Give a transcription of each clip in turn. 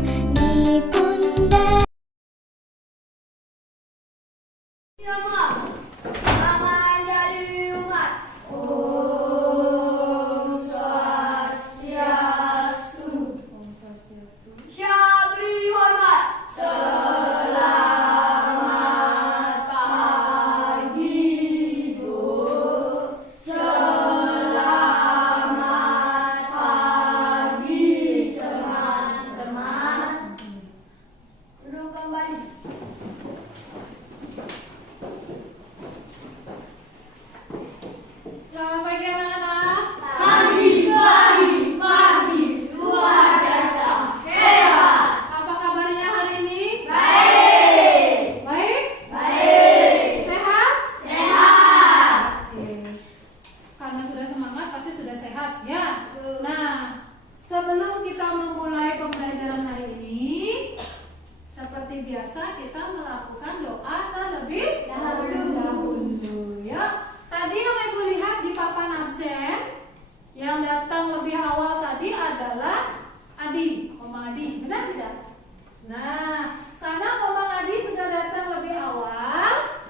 di pundak. Selamat jadi umat. Om Swastiastu. Saya beri hormat. Selamat pagi, Bu. Selamat pagi, teman-teman. Duduk kembali. Selamat pagi anak-anak. Pagi, luar biasa, hebat. Apa kabarnya hari ini? Baik, Baik? baik, Sehat? sehat. Oke. Karena sudah semangat pasti sudah sehat ya. Nah, sebelum kita memulai pembelajaran hari ini, seperti biasa kita melakukan doa terlebih dahulu ya. Tadi yang ibu lihat di papan absen, yang datang lebih awal tadi adalah Adi, Komang Adi, benar tidak? Nah, karena Komang Adi sudah datang lebih awal,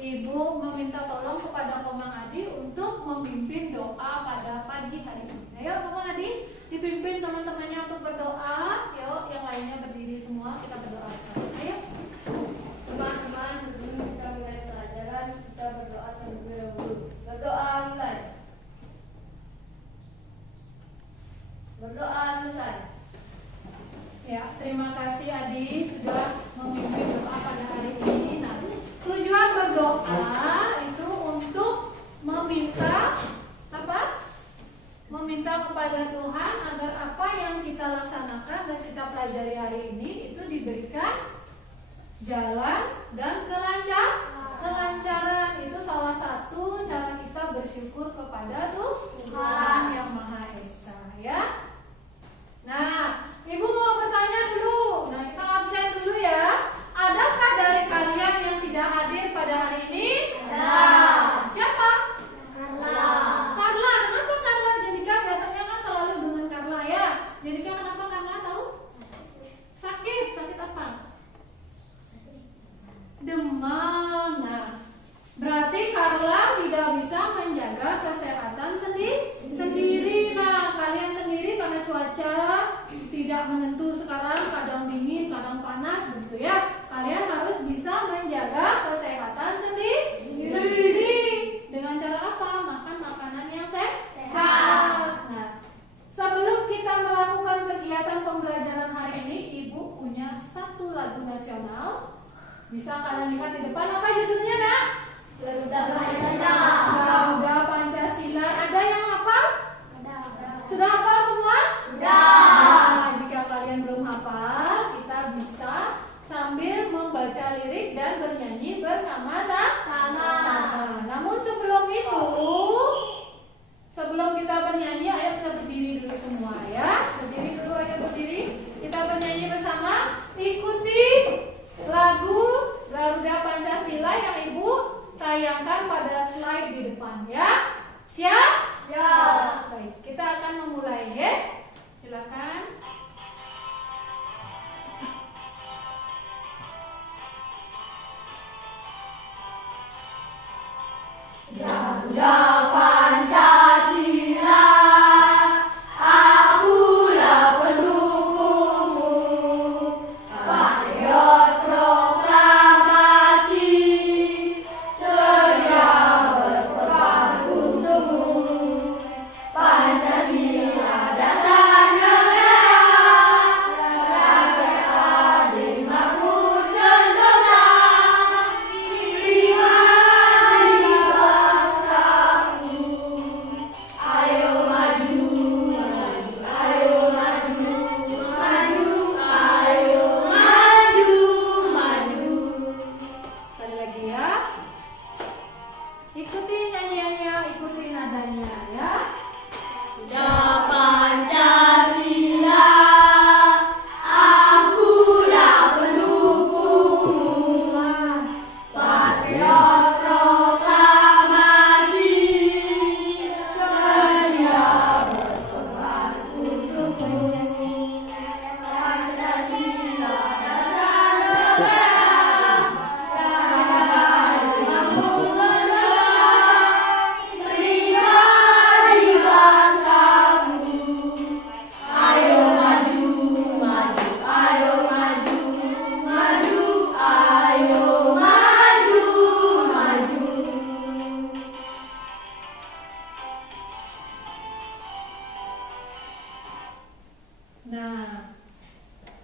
ibu meminta tolong kepada Komang Adi untuk memimpin doa pada pagi hari ini. Ayo Komang Adi, dipimpin teman-temannya untuk berdoa. Yuk, yang lainnya berdiri semua, kita berdoa. Ayo. Teman-teman, sebelum kita mulai pelajaran, kita berdoa terlebih dahulu. Berdoa mulai. Berdoa selesai. Ya, terima kasih Adi sudah memimpin doa pada hari ini. Nah, tujuan berdoa itu untuk meminta apa? Meminta kepada Tuhan agar apa yang kita laksanakan dan kita pelajari hari ini itu diberikan jalan dan kelancaran. Itu salah satu cara kita bersyukur kepada Tuhan Yang Maha Esa ya. Nah, ibu mau bertanya dulu. Nah, kita absen dulu ya. Adakah dari kalian yang tidak hadir pada hari ini? Ada. Siapa? Carla. Carla. Kenapa Carla? Jadika biasanya kan selalu dengan Carla ya. Jadika kenapa Carla tahu? Sakit. Sakit apa? Demam. Nah, berarti Carla tidak bisa menjaga kesehatan sendiri. Nah, kalian sendiri karena cuaca tidak menentu sekarang, kadang dingin, kadang panas begitu ya. Kalian harus bisa menjaga kesehatan sendiri. Dengan cara apa? Makan makanan yang sehat. Nah, sebelum kita melakukan kegiatan pembelajaran hari ini, Ibu punya satu lagu nasional. Bisa kalian lihat di depan, apa judulnya nak? Garuda Pancasila. Garuda Pancasila. Ada yang hafal? Sudah hafal semua? Sudah. Nah, jika kalian belum hafal, kita bisa sambil membaca lirik dan bernyanyi bersama-sama. Namun sebelum itu, sebelum kita bernyanyi, ayo kita berdiri dulu semua ya. Berdiri dulu, ayo berdiri. Kita bernyanyi bersama. Ikuti lagu Garuda Pancasila yang ibu tayangkan pada slide di depan ya. Siap? Ya. Baik, kita akan memulai ya. Silakan. Garuda Pancasila, akulah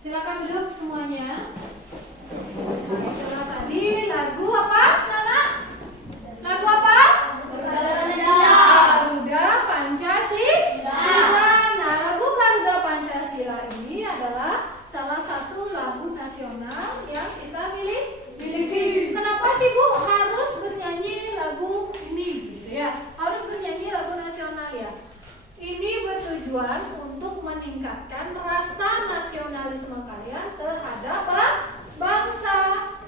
Silakan duduk semuanya. Setelah tadi lagu apa, Nana? Lagu apa? Garuda Pancasila. Nah, lagu Garuda Pancasila ini adalah salah satu lagu nasional yang kita miliki. Kenapa sih Bu harus bernyanyi lagu ini gitu ya? Harus bernyanyi lagu nasional ya? Ini bertujuan untuk meningkatkan rasa nasionalisme kalian terhadap bangsa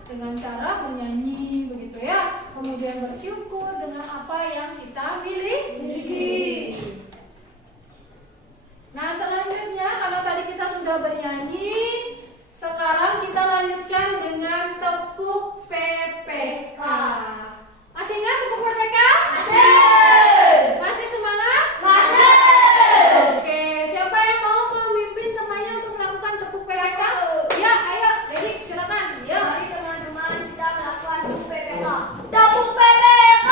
dengan cara menyanyi begitu ya. Kemudian bersyukur dengan apa yang kita miliki. Nah, selanjutnya kalau tadi kita sudah bernyanyi, sekarang kita lanjutkan dengan tepuk PPK. Masih ingat tepuk PPK? Masih semangat? Oke, siapa yang mau memimpin temannya untuk melakukan tepuk PPK? Ya, ayo, jadi silakan. Ya. Mari teman-teman kita melakukan tepuk PPK. Tepuk PPK.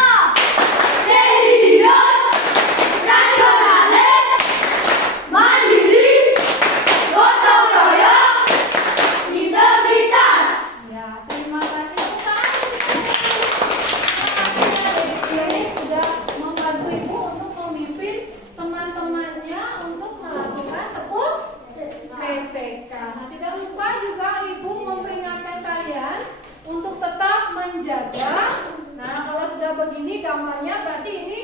Religius, nasionalis, mandiri, gotong royong, integritas. Ya, terima kasih Jadi sudah membantu Ibu untuk memimpin teman-temannya untuk melakukan tepuk PPK. Nah, tidak lupa juga Ibu memperingatkan kalian untuk tetap menjaga. Nah, kalau sudah begini gambarnya berarti ini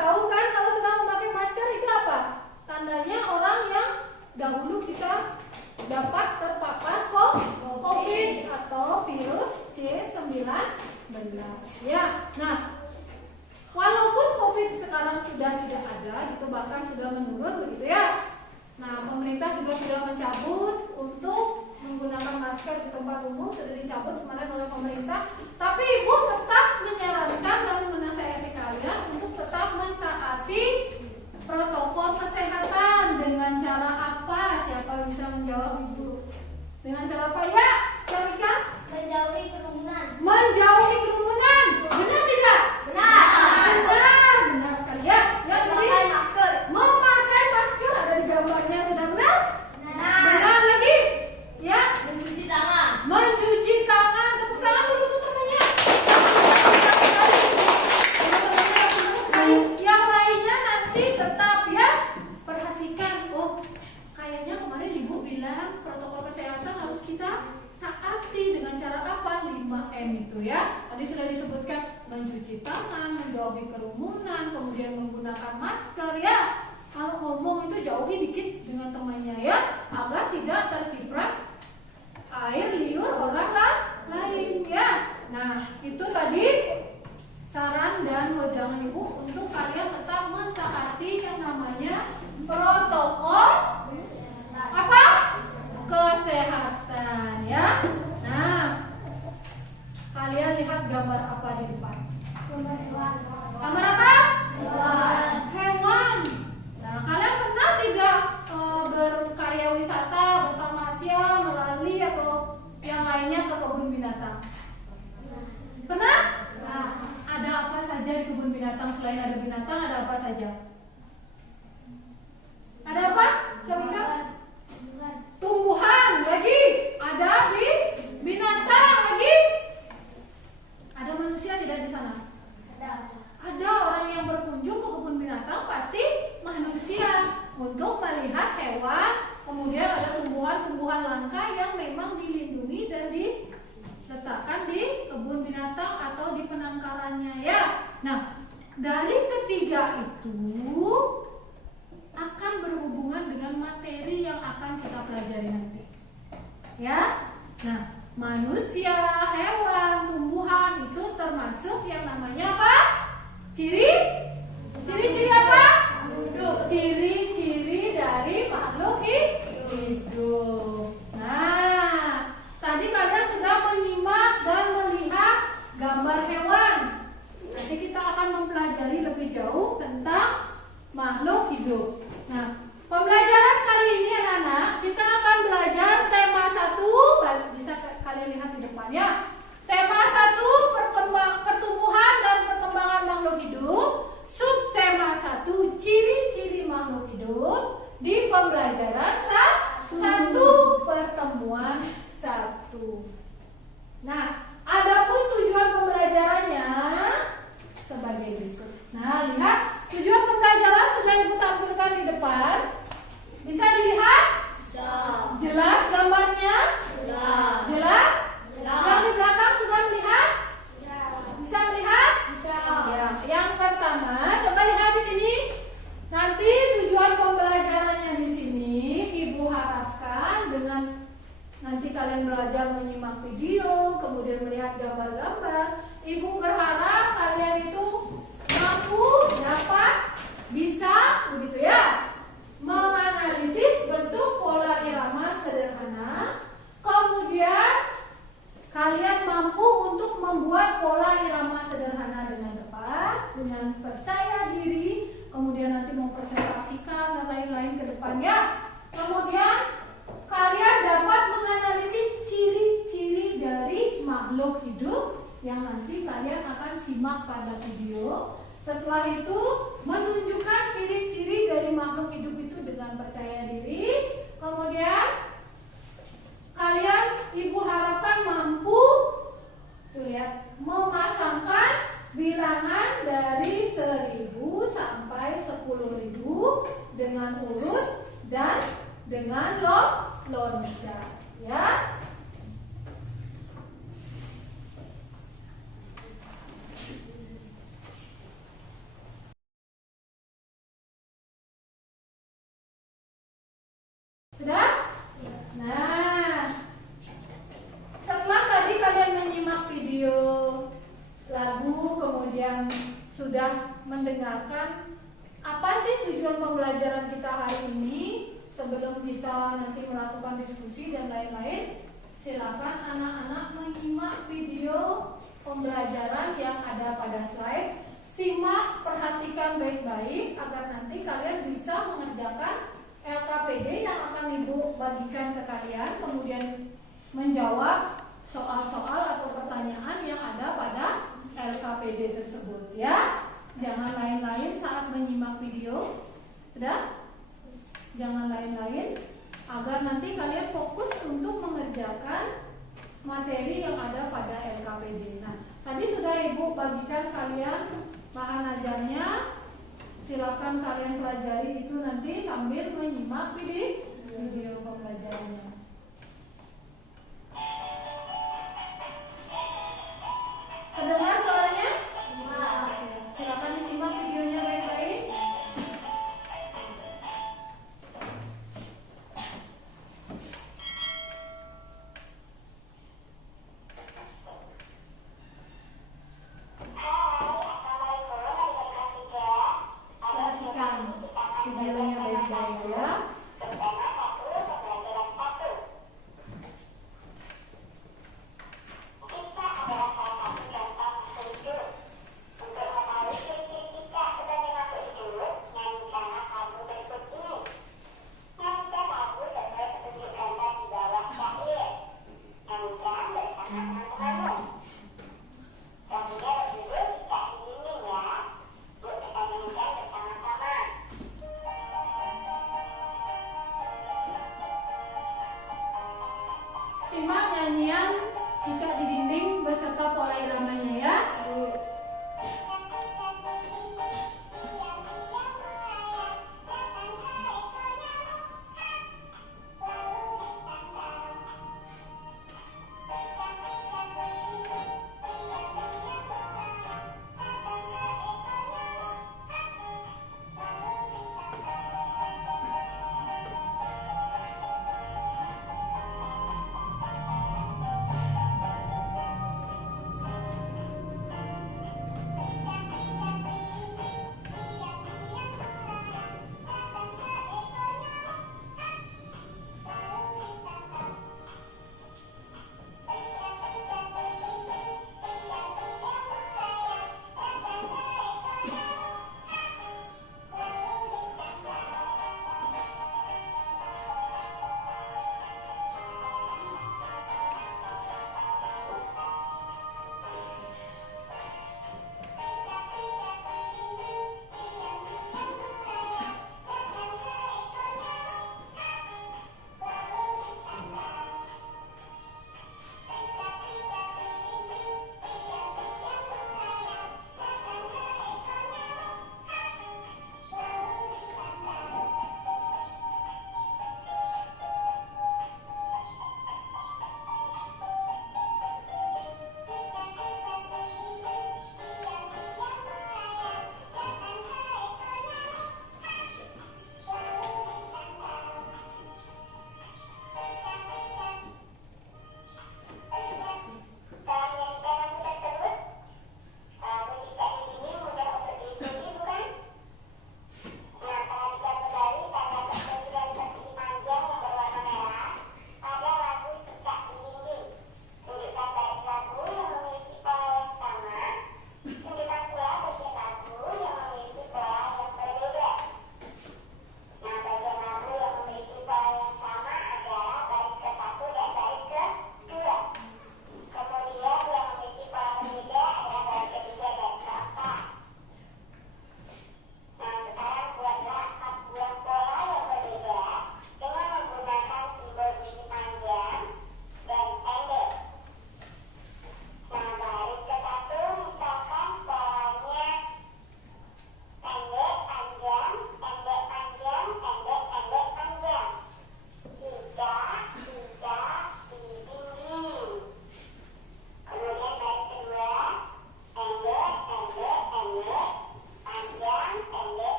tahu kan kalau sedang memakai masker itu apa? Tandanya orang yang dahulu kita dapat terpapar COVID atau virus C19 ya. Nah, walaupun COVID sekarang sudah tidak ada, itu bahkan sudah menurun begitu ya. Nah, pemerintah juga sudah mencabut untuk menggunakan masker di tempat umum, sudah dicabut kemarin oleh pemerintah. Tapi Ibu tetap menyarankan dan menasihati kalian untuk tetap mentaati protokol kesehatan. Dengan cara apa? Siapa yang bisa menjawab Ibu? Dengan cara apa ya? Carika? Menjauhi kerumunan. Menjauhi kerumunan. Benar tidak? Benar sekali ya. Ya, Memakai masker. memakai masker ada di gambarnya sudah benar? Benar lagi? Ya. Mencuci tangan. Mencuci tangan. Tepuk tangan dulu tuh temannya. Yang lainnya nanti tetap ya perhatikan. Oh, kayaknya kemarin Ibu bilang protokol kesehatan harus kita taati dengan cara apa? 5M itu ya. Tadi sudah disebutkan mencuci tangan, menjauhi kerumunan, kemudian menggunakan masker ya. Kalau ngomong itu jauhi dikit dengan temannya ya, agar tidak terciprat air liur orang lain ya. Nah, itu tadi saran dan wejangan Ibu untuk kalian tetap mentaati yang namanya protokol apa? Kesehatan ya. Nah, kalian lihat gambar apa di depan? Gambar apa? Hewan. Nah, kalian pernah tidak berkarya wisata, bertamasya, melali atau yang lainnya ke kebun binatang? Pernah? Nah, ada apa saja di kebun binatang? Selain ada binatang, ada apa saja? Ada apa? Coba. Tumbuhan lagi. Ada binatang lagi. Ada manusia tidak di sana? Ada orang yang berkunjung ke kebun binatang pasti manusia untuk melihat hewan. Kemudian ada tumbuhan-tumbuhan langka yang memang dilindungi dan diletakkan di kebun binatang atau di penangkarannya ya. Nah, dari ketiga itu akan berhubungan dengan materi yang akan kita pelajari nanti. Ya. Nah, manusia, hewan, tumbuhan itu termasuk yang namanya apa? Ciri-ciri apa? Ciri-ciri dari makhluk hidup. Nah, tadi kalian sudah menyimak dan melihat gambar hewan. Nanti kita akan mempelajari lebih jauh tentang makhluk hidup. Nah, pembelajaran kali ini anak-anak, kita akan belajar tema 1, bisa kalian lihat di depan ya. Tema 1, pertumbuhan dan perkembangan makhluk hidup. Subtema 1, ciri-ciri makhluk hidup. Di pembelajaran pertemuan 1. Nah, adapun tujuan pembelajarannya sebagai berikut. Nah, lihat tujuan pembelajaran sudah Ibu tampilkan di depan. Bisa dilihat? Bisa. Jelas gambarnya? Jelas. Jelas? Jelas. Yang di belakang sudah melihat? Bisa melihat? Bisa. Ya, yang pertama, coba lihat di sini. Nanti tujuan pembelajarannya di sini, Ibu harapkan dengan nanti kalian belajar menyimak video, kemudian melihat gambar-gambar, Ibu berharap kalian itu mampu, dapat, bisa, begitu ya, menganalisis bentuk pola irama sederhana, kemudian kalian mampu untuk membuat pola irama sederhana dengan tepat, dengan percaya diri, kemudian nanti mempresentasikan dan lain-lain ke depannya. Kemudian kalian dapat menganalisis ciri-ciri dari makhluk hidup yang nanti kalian akan simak pada video. Setelah itu menunjukkan ciri-ciri dari makhluk hidup itu dengan percaya diri. Kemudian kalian, Ibu harapkan mampu lihat memasangkan bilangan dari 1.000 sampai 10.000 dengan urut dan dengan loncat, ya. Sudah? Nah, setelah tadi kalian menyimak video lagu, kemudian sudah mendengarkan apa sih tujuan pembelajaran kita hari ini, sebelum kita nanti melakukan diskusi dan lain-lain, silakan anak-anak menyimak video pembelajaran yang ada pada slide. Simak, perhatikan baik-baik agar nanti kalian bisa mengerjakan LKPD yang akan Ibu bagikan ke kalian, kemudian menjawab soal-soal atau pertanyaan yang ada pada LKPD tersebut, ya. Jangan lain-lain saat menyimak video. Sudah? Jangan lain-lain agar nanti kalian fokus untuk mengerjakan materi yang ada pada LKPD. Nah, tadi sudah Ibu bagikan kalian bahan ajarnya. Silakan kalian pelajari itu nanti sambil menyimak video pembelajarannya. Terdengar suaranya? Silakan disimak videonya baik-baik. Perhatikan videonya baik-baik ya. Simak nyanyian Cicak di Dinding beserta pola iramanya ya.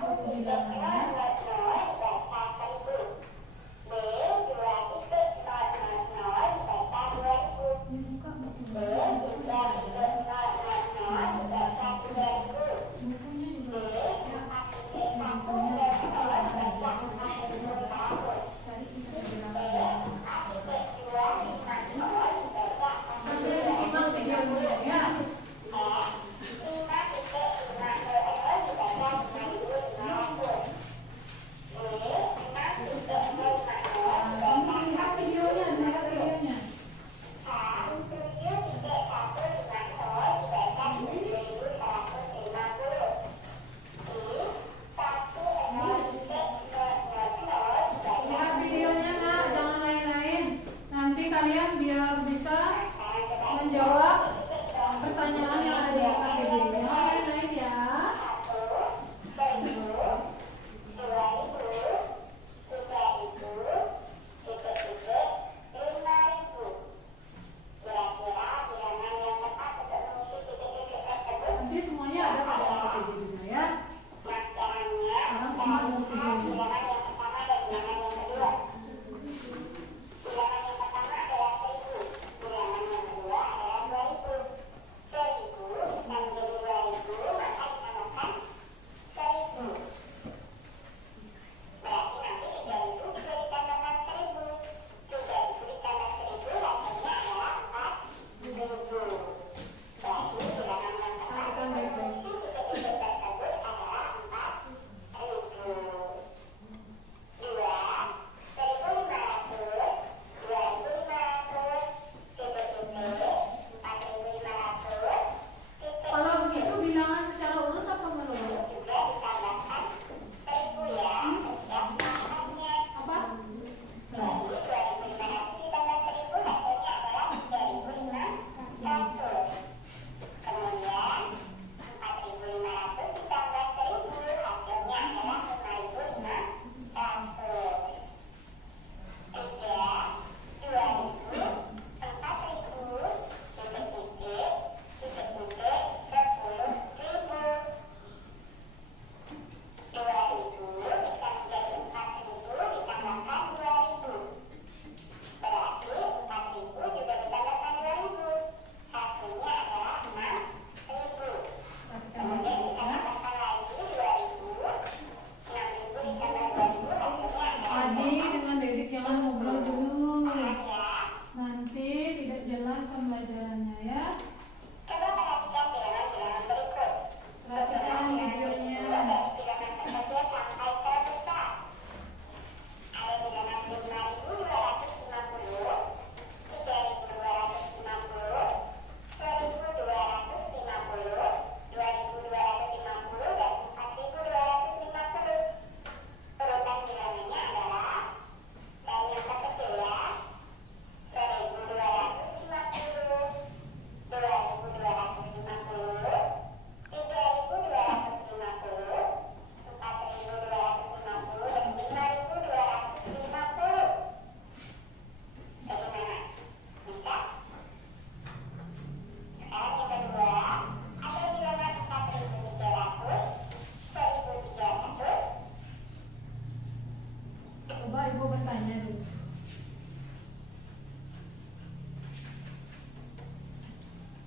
suku bilangannya.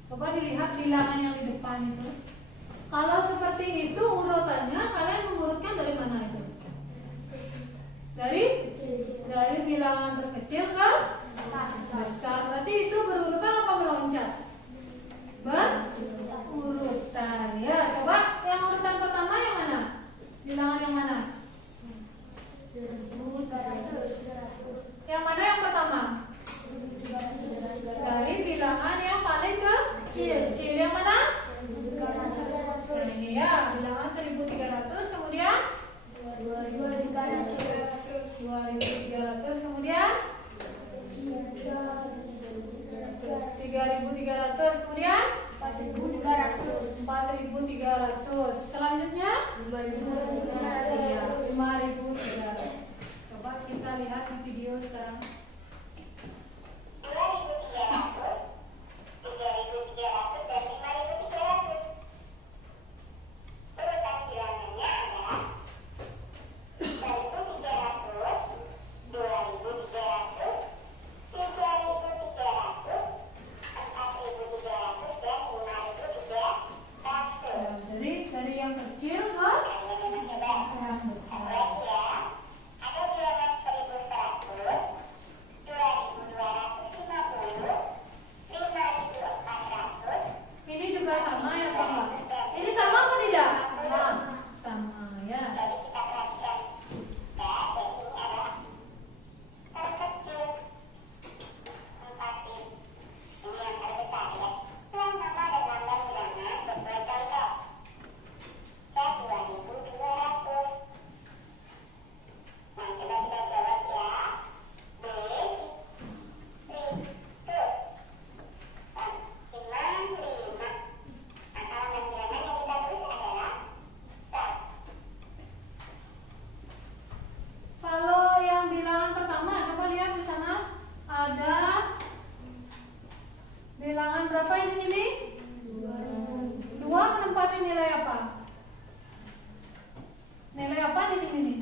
Coba dilihat bilangan yang di depan itu. Kalau seperti itu urutannya, kalian mengurutkan dari mana itu? Dari bilangan terkecil ke besar. Berarti itu berurutan apa meloncat? Berurutan. Ya, coba yang urutan pertama yang mana? Bilangan yang mana? Yang mana yang pertama? Dari bilangan yang paling kecil. Yang mana? Nah, ini ya, bilangan 1300, kemudian 2300, kemudian Nilai apa di sini nih?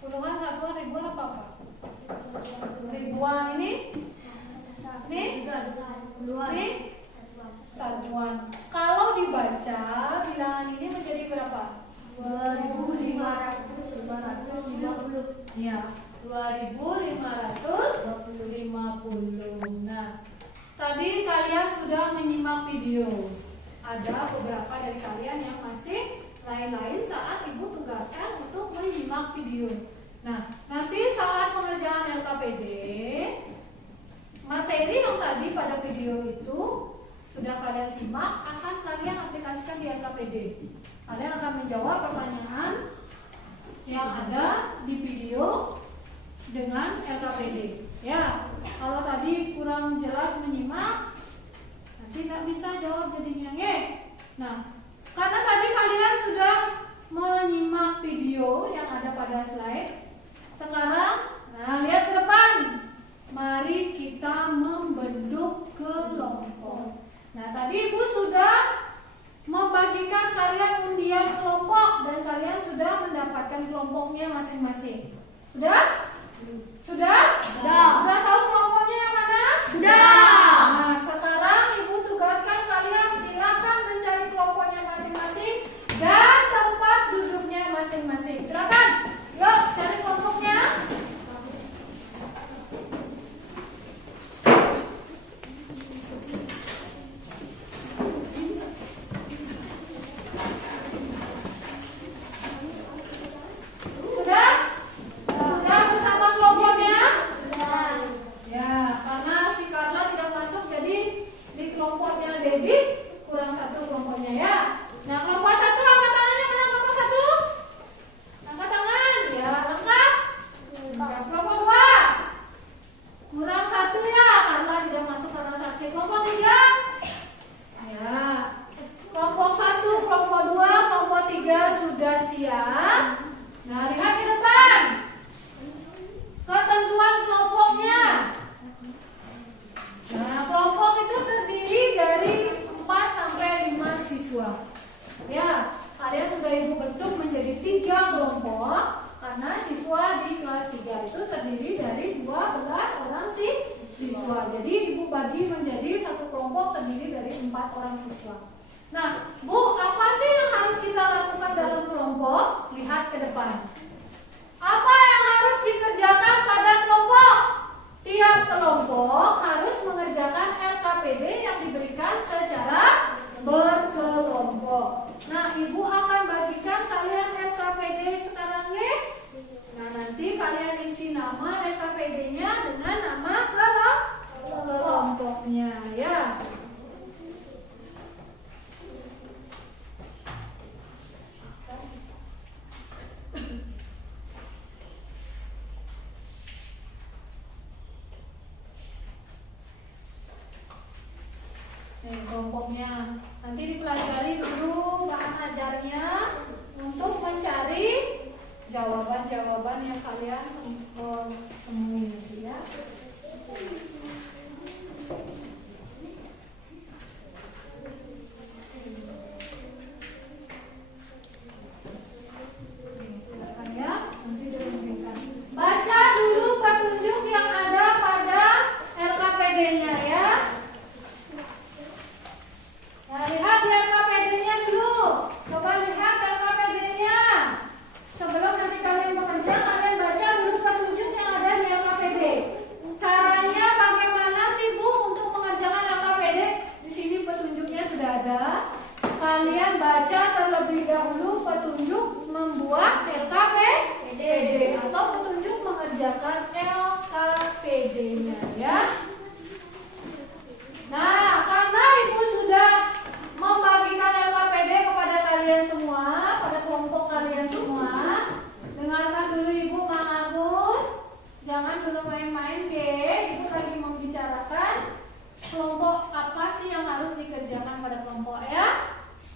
Puluhan, satuan, ribuan apa? Ribuan ini? Ini? Ini? Satuan. Kalau dibaca bilangan ini menjadi berapa? 2.550. Ya, 2.550. Nah, tadi kalian sudah menyimak video. Ada beberapa dari kalian yang masih lain-lain saat ibu tugaskan untuk menyimak video. Nah, nanti saat pengerjaan LKPD, materi yang tadi pada video itu sudah kalian simak akan kalian aplikasikan di LKPD. Kalian akan menjawab pertanyaan yang ada di video dengan LKPD. Ya, kalau tadi kurang jelas menyimak, nanti nggak bisa jawab jadinya. Nah, karena tadi kalian sudah menyimak video yang ada pada slide, sekarang, nah lihat ke depan. Mari kita membentuk kelompok. Nah, tadi ibu sudah membagikan kalian undian kelompok dan kalian sudah mendapatkan kelompoknya masing-masing. Sudah? Sudah? Sudah tahu kelompoknya yang mana? Sudah. Nah, sekarang ibu tugaskan kalian silakan mencari kelompoknya masing-masing dan tempat duduknya masing-masing. Silakan. Yuk, cari kelompoknya. Nah, Bu, apa sih yang harus kita lakukan dalam kelompok? Lihat ke depan. Apa yang harus dikerjakan pada kelompok? Tiap kelompok harus mengerjakan LKPD yang diberikan secara berkelompok. Nah, Ibu akan bagikan kalian LKPD sekarang ya. Nah, nanti kalian isi nama LKPD-nya dengan nama kelompoknya ya. Kelompoknya nanti dipelajari dulu bahan ajarnya untuk mencari jawaban-jawaban yang kalian temui ya. Silakan ya, nanti diberikan. Baca dulu petunjuk yang ada pada LKPD-nya ya. Nah, lihat LKPD-nya dulu. Coba lihat LKPD-nya. Sebelum nanti kalian bekerja, kalian baca dulu petunjuk yang ada di LKPD. Caranya bagaimana sih Bu untuk mengerjakan LKPD? Di sini petunjuknya sudah ada. Kalian baca terlebih dahulu petunjuk membuat LKPD atau petunjuk mengerjakan LKPD-nya ya. Nah, karena Ibu sudah membagikan LKPD kepada kalian semua, pada kelompok kalian semua, dengarkan dulu Ibu Kang Agus. Jangan dulu main-main Ibu lagi membicarakan kelompok apa sih yang harus dikerjakan pada kelompok ya.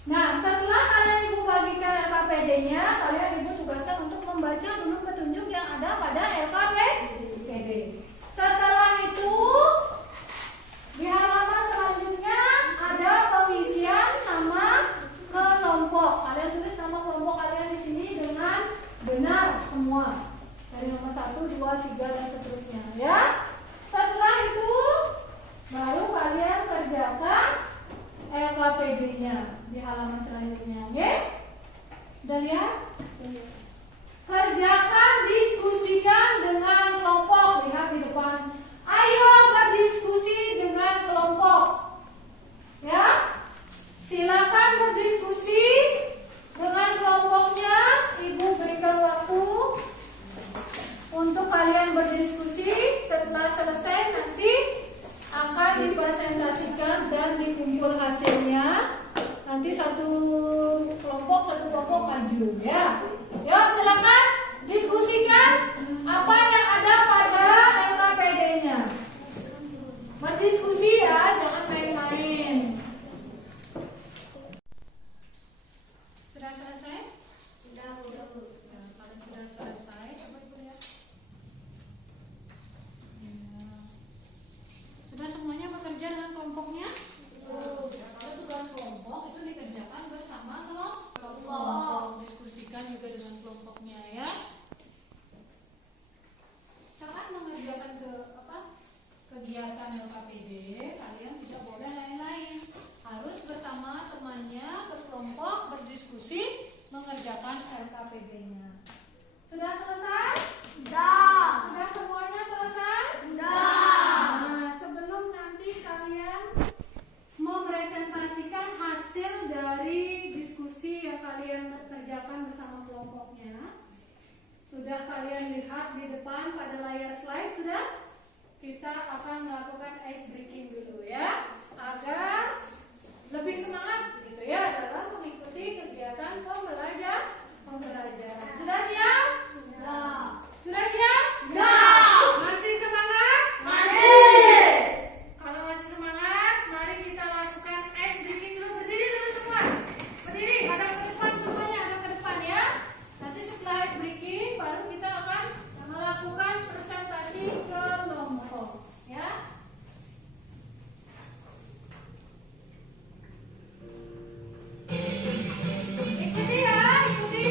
Nah, setelah kalian Ibu bagikan LKPD-nya, kalian Ibu tugaskan untuk membaca dulu petunjuk yang ada pada LKPD. Setelah itu di halaman selanjutnya ada pengisian nama kelompok. Kalian tulis nama kelompok kalian di sini. semua. Dari nomor 1, 2, 3 dan seterusnya ya. Setelah itu baru kalian kerjakan LKPD-nya di halaman selanjutnya, ya. Udah lihat? Kerjakan, diskusikan dengan kelompok. Lihat di depan. Ayo berdiskusi dengan kelompok. Ya. Silakan berdiskusi dengan kelompoknya. Ibu berikan waktu untuk kalian berdiskusi. Setelah selesai nanti akan dipresentasikan dan dikumpul hasilnya. Nanti satu kelompok maju ya. Yuk silakan diskusikan apa yang ada pada LKPD-nya. Berdiskusi ya, jangan main-main. Sudah selesai? Sudah, sudah. Ya, kalau sudah selesai, coba Ibu lihat. Ya. Sudah semuanya bekerja dengan kelompoknya? Kalau tugas kelompok itu dikerjakan bersama kelompok. Diskusikan juga dengan kelompoknya ya. Saat mengerjakan kegiatan LKPD, kalian tidak boleh lain-lain. Harus bersama temannya, berkelompok, berdiskusi, mengerjakan LKPD-nya. Sudah selesai? Sudah. Sudah semuanya selesai? Sudah. Nah, sebelum nanti kalian mempresentasikan hasil dari diskusi yang kalian kerjakan bersama kelompoknya, sudah kalian lihat di depan pada layar slide, sudah? Kita akan melakukan ice breaking dulu ya, agar lebih semangat gitu ya dalam mengikuti kegiatan pembelajaran. Sudah siap? Sudah. Sudah siap? Sudah. Masih semangat? Masih. Kalau masih semangat, mari kita lakukan ice breaking dulu. Berdiri dulu semua. Berdiri, hadap ke depan semuanya, hadap ke depan ya. Nanti setelah ice breaking, baru kita akan melakukan presentasi kelompok ya. Ikuti ya, ikuti.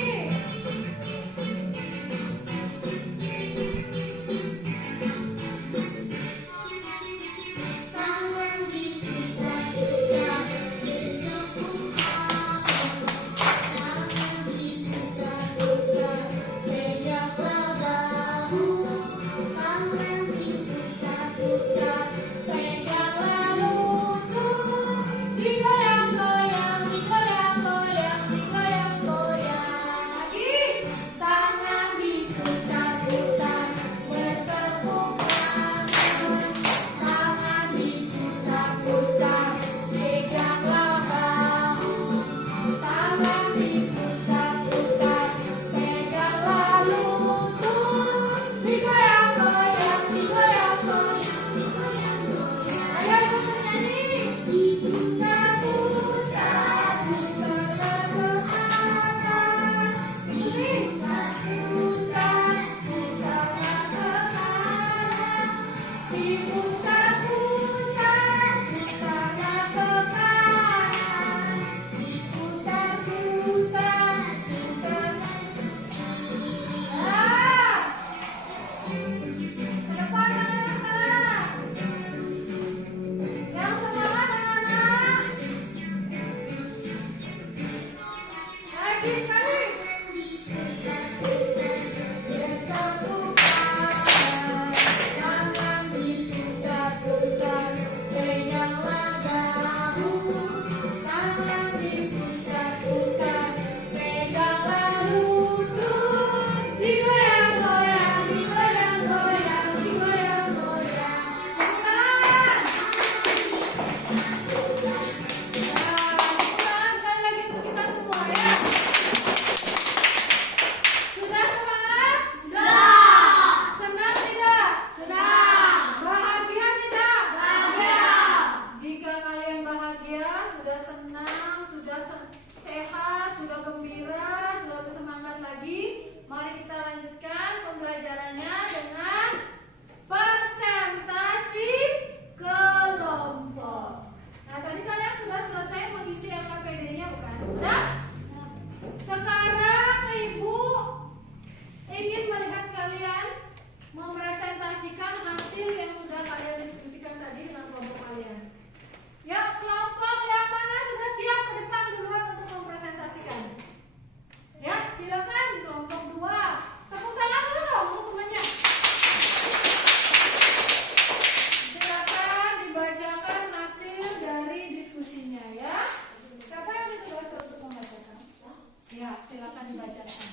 dibacakan.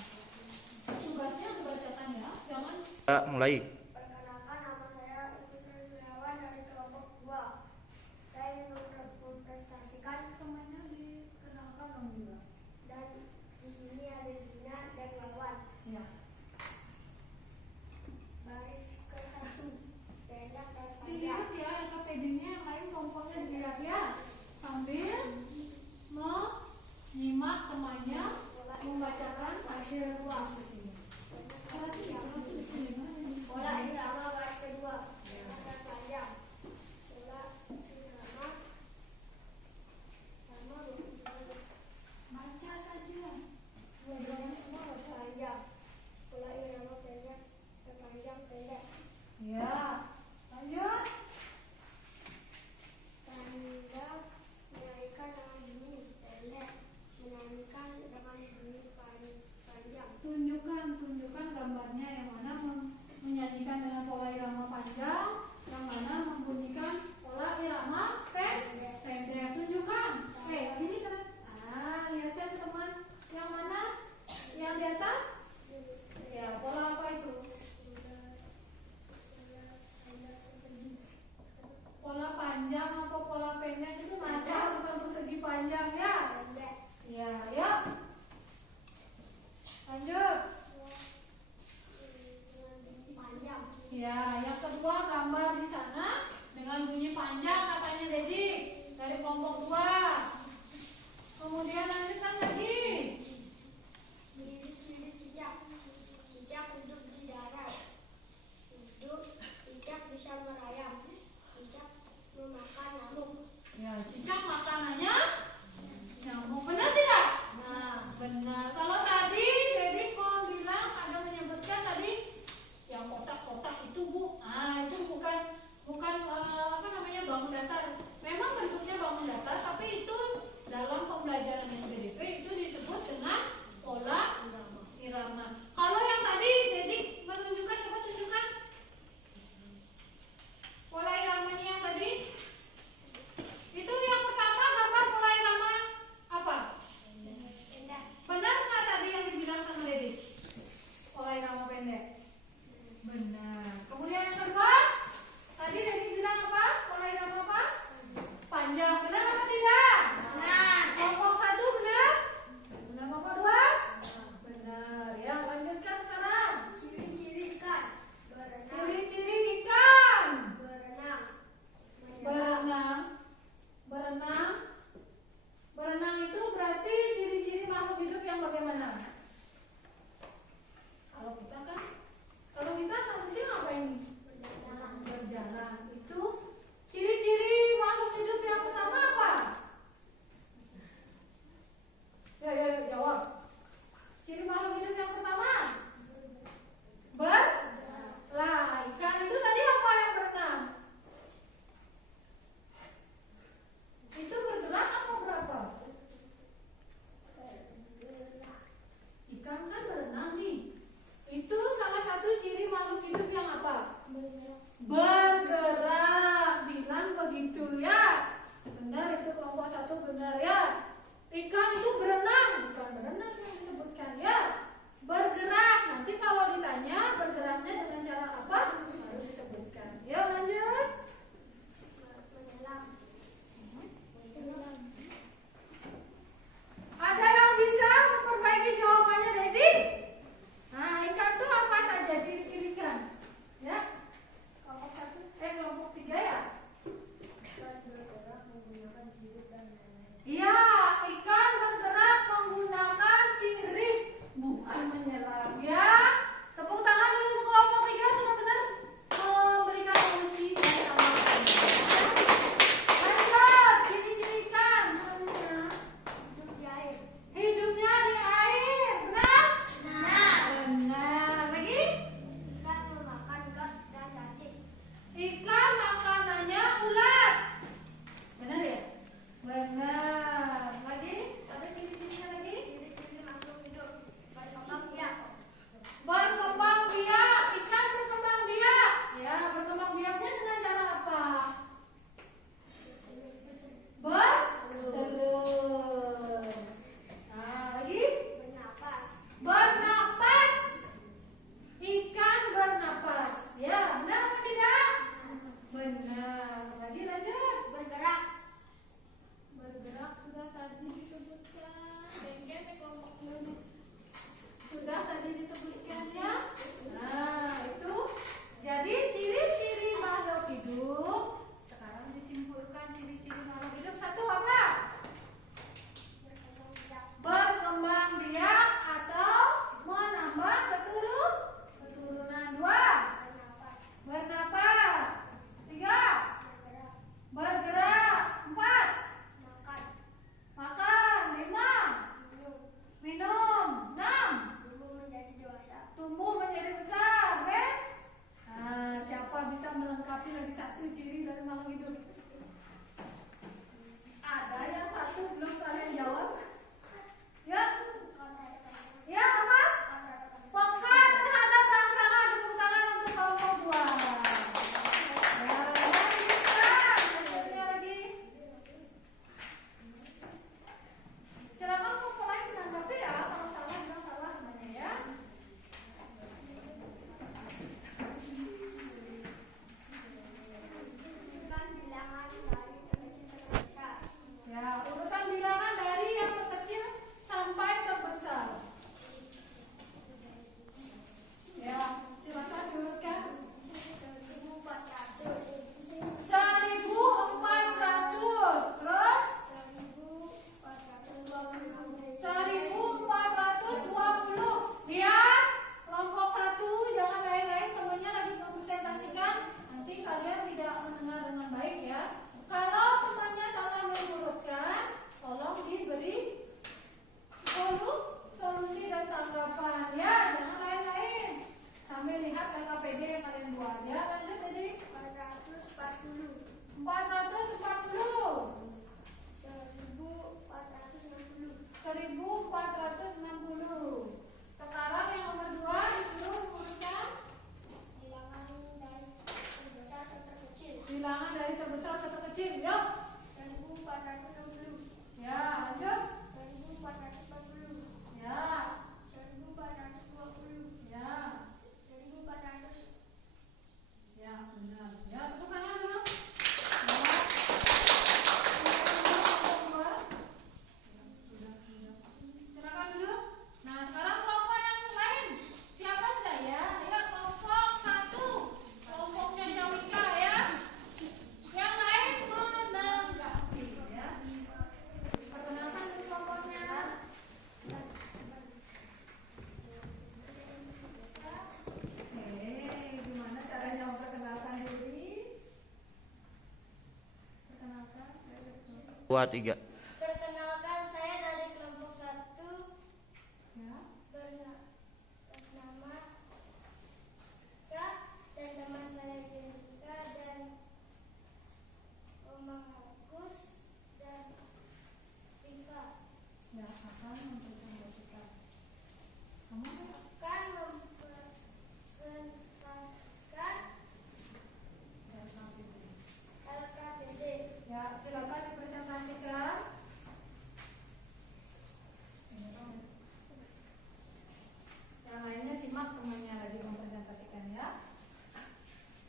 Tugasnya dibacakan ya, jangan. Mulai. Perkenalkan, nama saya Putri Suriawan dari kelompok 2. Saya ingin mempresentasikan Temannya dikenalkan dong juga. dan di sini ada Dina dan Wawan. Ya. Baris ke-1, pendek dan panjang. Dilihat ya LKPD-nya yang lain kelompoknya dilihat ya. Sambil menyimak temannya membacakan hasil uas di sini. Pola irama baris kedua, pendek dan panjang. Pola irama sama Baca saja. dua-duanya semua panjang. Pola irama pendek dan panjang pendek. Ya. Lanjut. Panjang menaikkan dengan bunyi pendek, menyanyikan dengan bunyi panjang. Tunjukkan gambarnya yang mana menyanyikan dengan pola irama panjang, yang mana membunyikan pola irama pendek. Tunjukkan. Ini kan. Lihatkan teman. Yang mana? Yang di atas? Ya, pola apa itu? Pola panjang atau pola pendek itu nada bukan persegi panjang ya. Pendek. Ya, yuk. Lanjut. Panjang. Ya, yang kedua gambar di sana dengan bunyi panjang katanya Dedi dari kelompok 2. Kemudian lanjutkan lagi. Ciri-ciri cicak. Cicak duduk di darat. Cicak bisa merayap. Cicak memakan nyamuk. Ya, cicak makanannya nyamuk. Benar tidak? Nah, benar. Kalau tadi Dedi mau bilang ada menyebutkan tadi yang kotak-kotak itu Bu. Itu bukan apa namanya bangun datar. Memang bentuknya bangun datar, tapi itu dalam pembelajaran SPDP itu disebut dengan pola irama. Kalau yang tadi Dedi menunjukkan, coba tunjukkan pola iramanya yang tadi. Itu yang pertama gambar pola irama apa? Pendek. Benar nggak tadi yang dibilang sama Dedi? Pola irama pendek. Benar. Kemudian yang kedua, tadi Dedi bilang apa? Pola irama apa? Panjang. Benar apa tidak? Benar. Kelompok 1 benar? Benar kelompok 2? Benar. Ya, lanjutkan sekarang. Ciri-ciri ikan. Berenang. Ciri-ciri ikan. Berenang. Berenang. Berenang itu berarti ciri-ciri makhluk hidup yang bagaimana? Kalau kita manusia apa ini? Berjalan. Itu ciri-ciri makhluk hidup yang pertama apa? Ya, jawab. Ciri makhluk hidup yang pertama? Lah, ikan itu tadi apa yang berenang? Itu bergerak apa berapa? Ikan kan berenang nih. Itu salah satu ciri makhluk hidup yang apa? Bergerak. Bilang begitu ya. Benar, itu kelompok 1 benar ya. Ikan itu berenang. Bukan berenang yang disebutkan ya. itu ciri dari makhluk hidup? Ada yang satu belum kalian jawab? Ya? Ya apa? Peka terhadap rangsangan. Tepuk tangan untuk kelompok 2. Ya, bisa. Selanjutnya lagi. Silakan kelompok lain menanggapi ya. Kalau salah bilang salah namanya ya. Ya, urutan bilangan dari yang terkecil sampai terbesar. Ya, silakan diurutkan. 1.400. Terus 1.420. Lihat, kelompok 1 jangan lain-lain, temannya lagi mempresentasikan. Nanti kalian tidak mendengar dengan baik ya. Kalau temannya salah mengurutkan, tolong diberi solusi dan tanggapan ya, jangan lain-lain. Sambil lihat KKPD yang kalian buat ya. Lanjut tadi 440. 440. 1460. 1.460. Sekarang yang nomor 2 disuruh mengurutkan bilangan dari terbesar ke terkecil. Yuk. 1460. Ya, lanjut. 1440. Ya. 1420. Ya. 1400. Ya, benar. Ya, tepuk tangan dulu. Ya. Silakan duduk. Nah, sekarang kelompok yang lain. Siapa sudah ya? Ayo kelompok 1. Kelompoknya Jawika ya. Yang lain menanggapi ya. Perkenalkan dulu kelompoknya. Gimana caranya memperkenalkan diri? Perkenalkan. 2, 3. Perkenalkan, saya dari kelompok 1 Ya. beratas nama Kak dan teman saya Jessica dan Omang Agus dan Tika Ya, akan mempresentasikan. Kamu akan mempresentasikan LKPD. ya, silakan dipresentasikan. Yang lainnya simak temannya lagi mempresentasikan ya.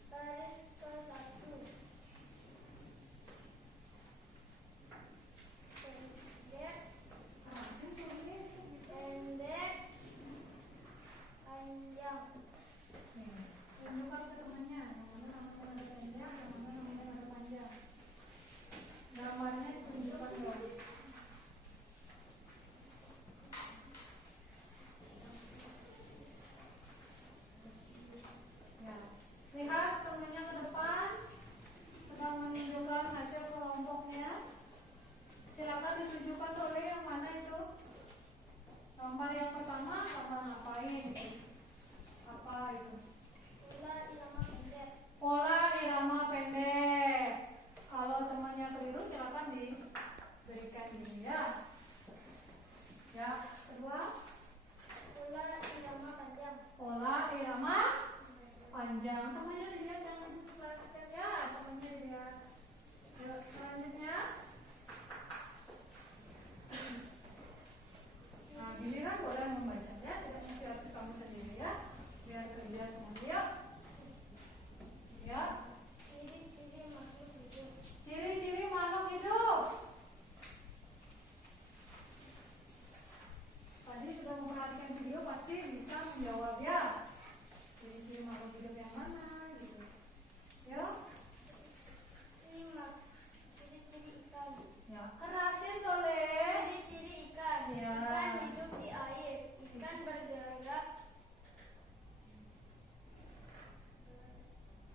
Baris ke-1 pendek panjang. Tunjukkan ke temannya, yang mana namanya ada panjang, yang mana namanya ada panjang. Gambarnya ditunjukkan dong. Ya, lihat temannya ke depan, sedang menunjukkan hasil kelompoknya. Silakan ditunjukkan oleh yang mana itu. Gambar yang pertama, gambar ngapain? Apa itu? Pola irama pendek. Pola irama pendek. Kalau temannya keliru silakan diberikan ini ya. Ya, kedua, Pola irama panjang. pola irama panjang. Temannya dilihat jangan diperhatikan ya. Temannya dilihat. Yuk, selanjutnya. Nah, giliran boleh membacanya. Tidak mesti harus kamu sendiri ya. Biar kerja semua. Yuk. Ya. Ciri-ciri makhluk hidup. Ciri-ciri makhluk hidup. Tadi sudah memperhatikan video pasti bisa menjawab ya. Ciri-ciri makhluk hidup yang mana gitu. Yuk. Ciri-ciri ikan. Ya, kerasin tole. Ciri-ciri ikan. Ya. Ikan hidup di air. Ikan bergerak.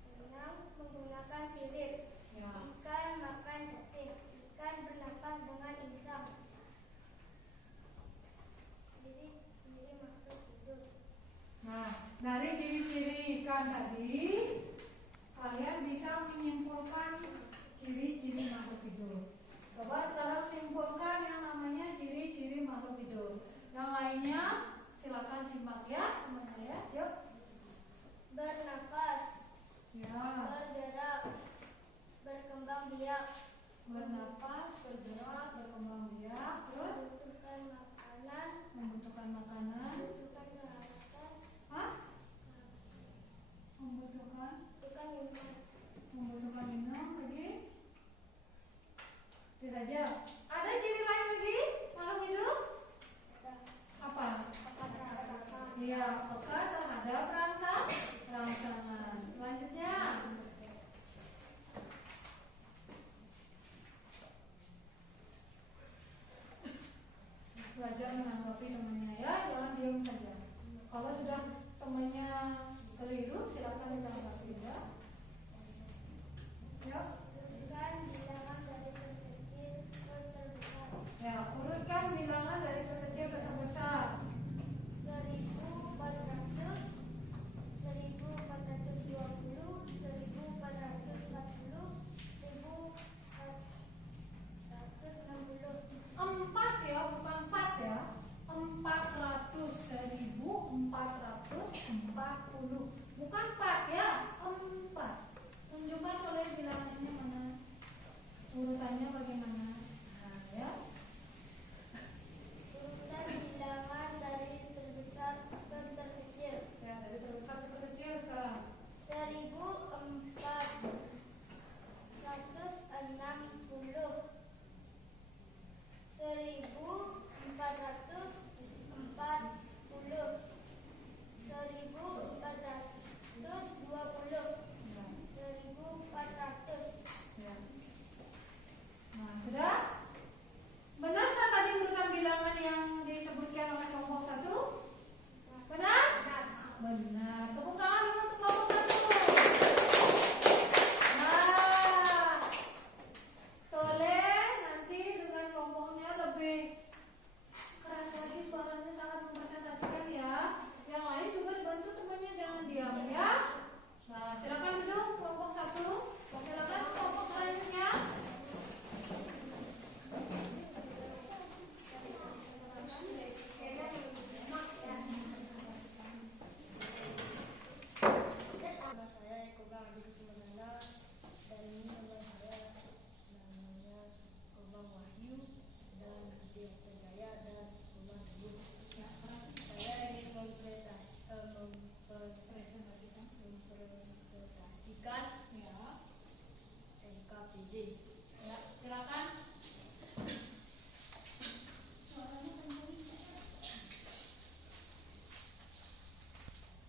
Berenang menggunakan sirip. Ya. Ikan makan cacing. Ikan bernapas dengan insang. Ciri-ciri makhluk hidup. Nah, dari ciri-ciri ikan tadi kalian bisa menyimpulkan ciri-ciri makhluk hidup. Coba sekarang simpulkan yang namanya ciri-ciri makhluk hidup. Yang lainnya silakan simak ya teman-teman ya. Yuk. Bernafas, Ya. bergerak, berkembang biak, Bernapas, bergerak, berkembang biak, terus membutuhkan makanan, membutuhkan makanan. membutuhkan perawatan, Hah? Membutuhkan membutuhkan minum, lagi. Itu saja. Ada ciri lain lagi makhluk hidup? Apa? Iya, peka terhadap rangsangan. Selanjutnya, belajar menanggapi temannya ya, jangan diam saja. Kalau sudah temannya keliru, silakan ditanggapi ya. Ya. urutkan bilangan dari terkecil ke terbesar. Ya, urutkan bilangan dari terkecil ke terbesar. 1400, 1420, 1440, 1460. Empat ya, bukan empat ya. 400.440, bukan 4 ya, 4. Tunjukkan oleh bilangannya mana, urutannya bagaimana. Nah, ya. Urutkan bilangan dari terbesar ke terkecil. Ya, dari terbesar ke terkecil sekarang. 1460, 1420, Ya. 1400. Ya. Nah, sudah? Benarkah tadi urutan bilangan yang disebutkan oleh kelompok 1? Benar? Benar. Tepuk tangan dulu untuk kelompok 1. Nah, Soleh nanti dengan kelompoknya lebih keras lagi, suaranya sangat mempresentasikan ya. Yang lain juga dibantu temannya, jangan diam ya. Nah, silakan duduk kelompok 1. Silakan kelompok selanjutnya. Nama saya Eko Adi Kusumananda dan ini teman saya namanya Komang Wahyu dan Ade Jaya dan Komang Duyung. Saya ingin mempresentasikan Ya, NKPD. ya, silakan. Suaranya kencang.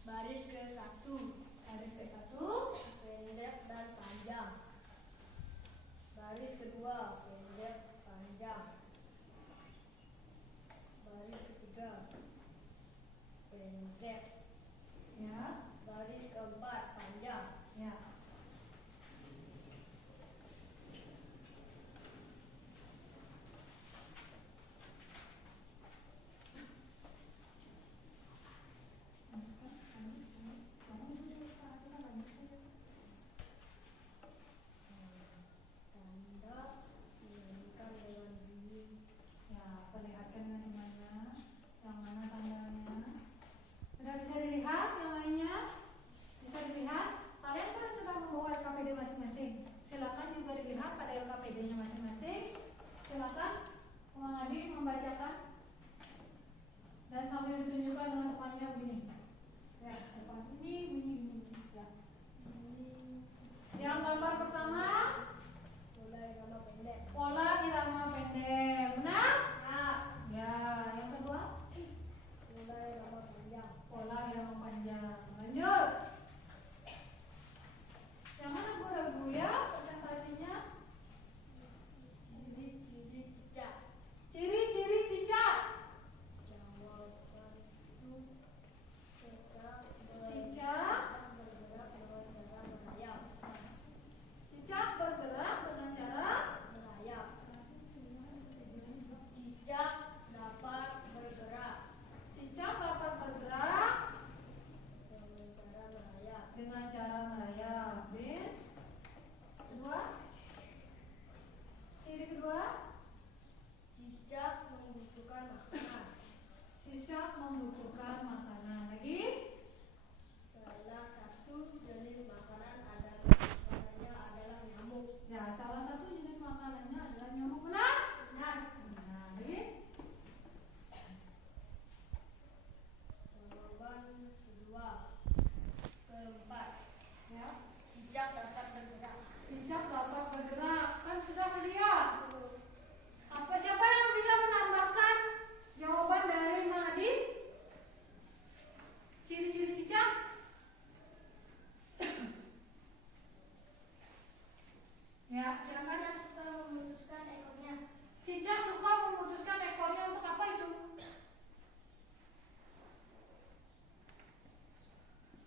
Baris ke-1 Baris ke-1. pendek dan panjang. Baris kedua pendek panjang. Baris ketiga pendek. Ya, Baris keempat panjang. ya. Tanda menunjukkan dengan bunyi. Ya, perlihatkan dari mana, yang mana tandanya. Sudah bisa dilihat yang lainnya? Bisa dilihat? Kalian kan sudah membawa LKPD masing-masing. Silakan juga dilihat pada LKPD-nya masing-masing. Silakan Komang Adi membacakan dan sambil ditunjukkan dengan temannya begini. Ya, depan ini. Ya. Yang gambar pertama, Mulai nama pendek. pola irama pendek. Benar? Ya. Ya, yang kedua, Mulai nama panjang. pola irama panjang. Lanjut. Yang mana Bu ragu ya presentasinya? Ciri-ciri cicak. Ciri-ciri cicak. Jawaban itu cicak Cicak membutuhkan makanan. Lagi? Salah satu jenis makanannya adalah nyamuk. Ya, salah satu jenis makanannya adalah nyamuk. Benar? Benar. Benar. Lagi? Jawaban kedua. Keempat, Ya. cicak dapat bergerak. Cicak dapat bergerak. Kan sudah dia. Apa siapa yang bisa menambahkan jawaban dari Mahdi? Ciri-ciri cicak? Ya, silakan. Cicak suka memutuskan ekornya. Cicak suka memutuskan ekornya untuk apa itu?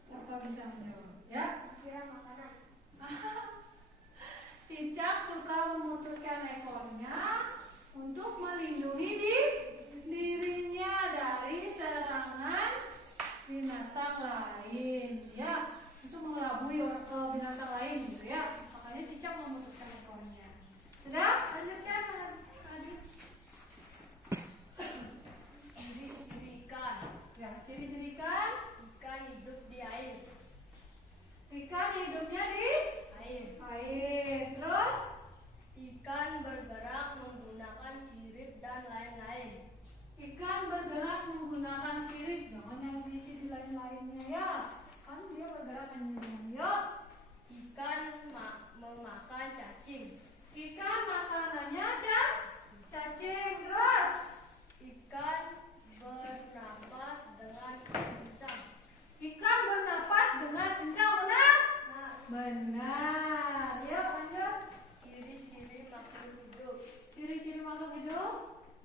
Siapa bisa menjawab? Ya. Kira makanan. Cicak suka memutuskan ekornya untuk melindungi dirinya dari serangan binatang lain. Ya, itu mengelabui ke binatang lain gitu ya. Makanya cicak memutuskan ekornya. Sudah? Lanjutkan, Adik. Ciri-ciri ikan. Ya, ciri-ciri ikan. Ikan hidup di air. Ikan hidupnya di Air. air. Terus Ikan bergerak menggunakan sirip dan lain-lain. ikan bergerak menggunakan sirip. Jangan yang diisi di lain-lainnya ya. Kan dia bergerak sendirian. Yuk. Ikan memakan cacing. Ikan makanannya cacing. Terus Ikan bernapas dengan kencang. ikan bernapas dengan kencang. Benar? Nah, Benar. Yuk lanjut. Ciri-ciri makhluk hidup. Ciri-ciri makhluk hidup.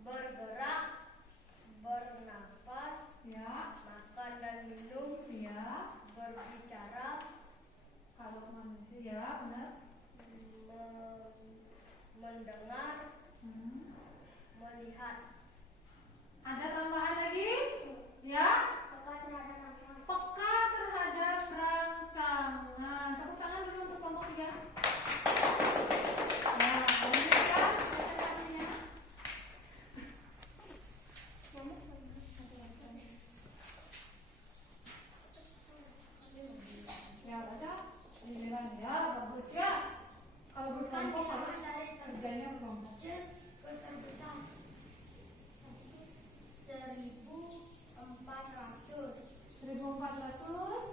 Bergerak, bernapas, Ya. makan dan minum, Ya. berbicara, Kalau manusia ya benar. mendengar, Hmm. melihat. Ada tambahan lagi? Ya. peka terhadap rangsangan. Peka terhadap rangsangan. Tepuk tangan dulu untuk kelompok 3. Nah, lanjutkan presentasinya. Ya, baca. Giliran ya, bagus ya. Kalau berkelompok harus kerjanya berkelompok. Terbesar 1.400. 1.400.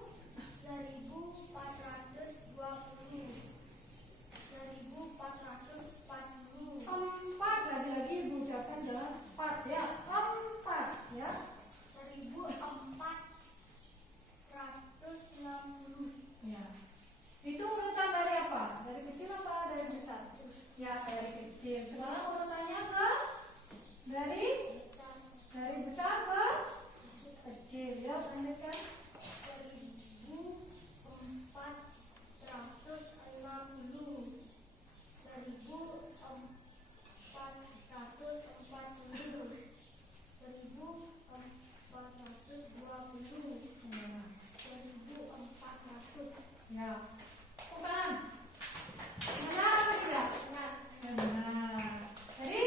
1.420. 1.440. 4 lagi-lagi ibu ucapkan jangan 4 ya. 4 ya. 1.460. Ya. Itu urutan dari apa? Dari kecil apa dari besar? Ya, dari kecil. Sekarang urutannya ke dari besar ke kecil. Ya, lanjutkan. 1.460. 1.440. 1.420. Ya. 1.400. Ya. Bukan. Benar atau tidak? Benar. Benar. Jadi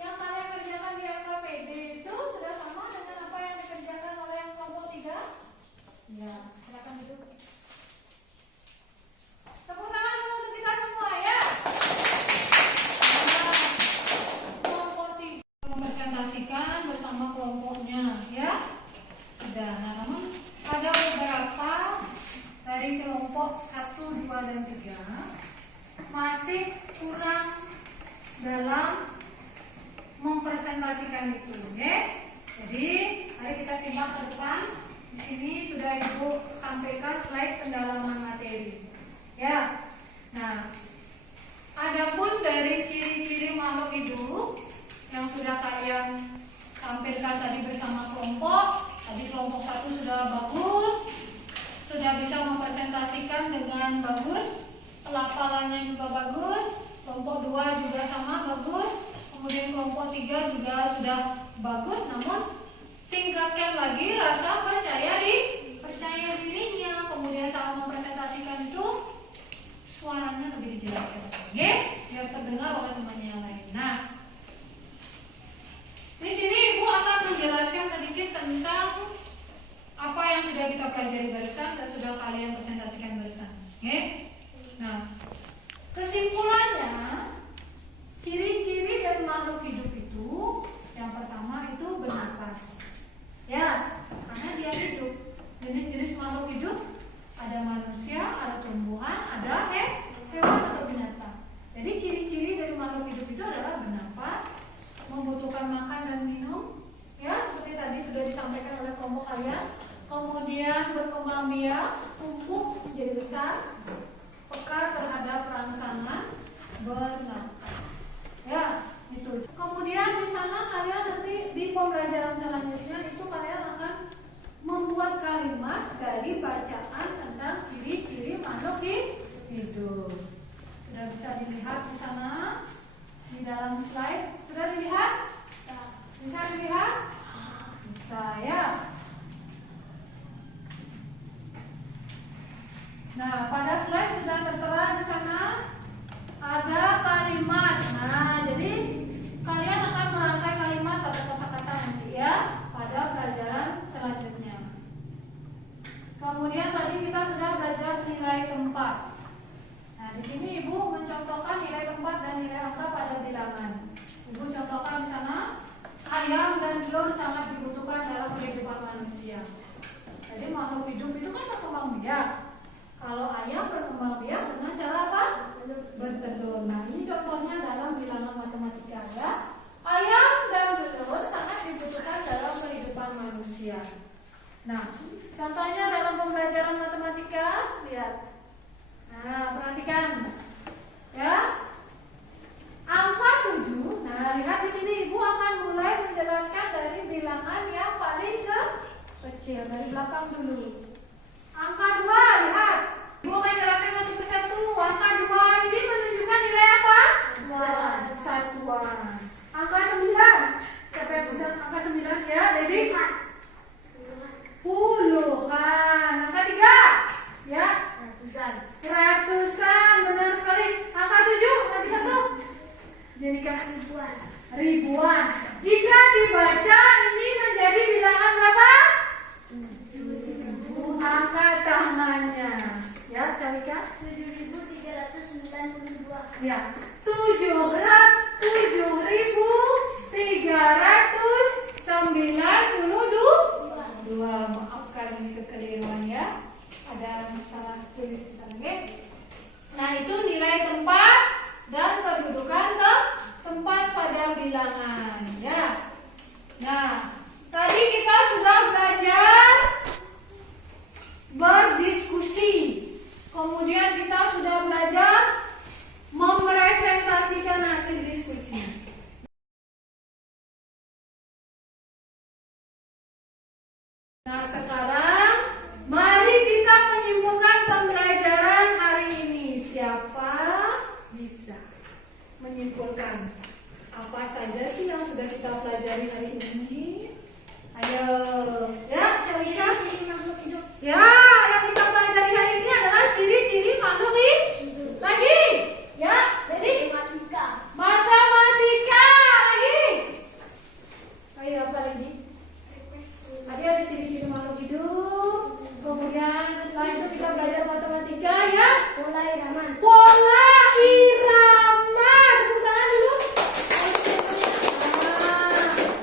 yang kalian kerjakan di LKPD itu sudah sama dengan apa yang dikerjakan oleh yang kelompok 3? Ya, silakan duduk. Tepuk tangan dulu untuk kita semua ya. Nah, kelompok 3 mempresentasikan bersama kelompoknya ya. Sudah. Nah, namun ada beberapa dari kelompok 1, 2, dan 3 masih kurang dalam mempresentasikan itu, ya. Jadi, mari kita simak ke depan. Di sini sudah Ibu sampaikan slide pendalaman materi. Ya. Nah, adapun dari ciri-ciri makhluk hidup yang sudah kalian tampilkan tadi bersama kelompok, tadi kelompok 1 sudah bagus, sudah bisa mempresentasikan dengan bagus, pelafalannya juga bagus, kelompok 2 juga sama bagus, kemudian kelompok 3 juga sudah bagus, namun tingkatkan lagi rasa percaya dirinya, kemudian saat mempresentasikan itu suaranya lebih dijelaskan, oke? Biar terdengar oleh temannya yang lain. Nah, di sini Ibu akan menjelaskan sedikit tentang apa yang sudah kita pelajari barusan dan sudah kalian presentasikan barusan. Oke? Nah, kesimpulannya, ciri-ciri dari makhluk hidup itu yang pertama itu bernapas. Ya, karena dia hidup. Jenis-jenis makhluk hidup ada manusia, ada tumbuhan, ada hewan atau binatang. Jadi ciri-ciri dari makhluk hidup itu adalah bernapas, membutuhkan makan dan minum, ya seperti tadi sudah disampaikan oleh kelompok kalian. Kemudian berkembang biak, tumbuh menjadi besar, peka terhadap rangsangan, bernapas. Ya, itu. Kemudian di sana kalian nanti di pembelajaran selanjutnya itu kalian akan membuat kalimat dari bacaan tentang ciri-ciri makhluk hidup. Sudah bisa dilihat di sana di dalam slide. Sudah dilihat? Bisa dilihat? Bisa ya. Nah, pada slide sudah tertera di sana ada kalimat. Nah, jadi kalian akan merangkai kalimat atau kosakata nanti ya pada pelajaran selanjutnya. Kemudian tadi kita sudah belajar nilai tempat. Nah, di sini Ibu mencontohkan nilai tempat dan nilai angka pada bilangan. Ibu contohkan di sana, ayam dan telur sangat dibutuhkan dalam kehidupan manusia. Jadi makhluk hidup itu kan berkembang biak. Kalau ayam berkembang biak dengan cara apa? Bertelur. Nah, ini contohnya dalam bilangan matematika ya. Ayam dan telur sangat dibutuhkan dalam kehidupan manusia. Nah, contohnya dalam pembelajaran matematika, lihat. Nah, perhatikan. Ya. Angka 7. Nah, lihat di sini Ibu akan mulai menjelaskan dari bilangan yang paling kecil dari belakang dulu. Angka 2, lihat. Ibu akan jelaskan satu persatu. Angka 2 ini menunjukkan nilai apa? Satuan. Angka 9. Siapa yang bisa angka 9 ya? Debbie? Puluhan. Angka 3. Ya? Ratusan. Benar sekali. Angka 7. Nanti satu. Jadikan ribuan. Jika dibaca ini menjadi bilangan berapa? Angkat tangannya. Ya, Calika? 7.392. Ya. 7.392. Maafkan ini kekeliruan ya. Ada salah tulis di sana, ya. Nah, itu nilai tempat dan kedudukan tempat pada bilangan, ya. Nah, tadi kita sudah belajar berdiskusi. Kemudian kita sudah belajar mempresentasikan hasil diskusi. Nah, sekarang mari kita menyimpulkan pembelajaran hari ini. Siapa bisa menyimpulkan apa saja sih yang sudah kita pelajari hari ini? Ayo, ya, Calika. Ya, yang kita pelajari hari ini adalah ciri-ciri makhluk hidup. Lagi, ya, jadi matematika lagi. Ayo, apa lagi? Tadi ada ciri-ciri makhluk hidup. Kemudian setelah itu kita belajar matematika, ya. Pola irama. Tepuk tangan dulu.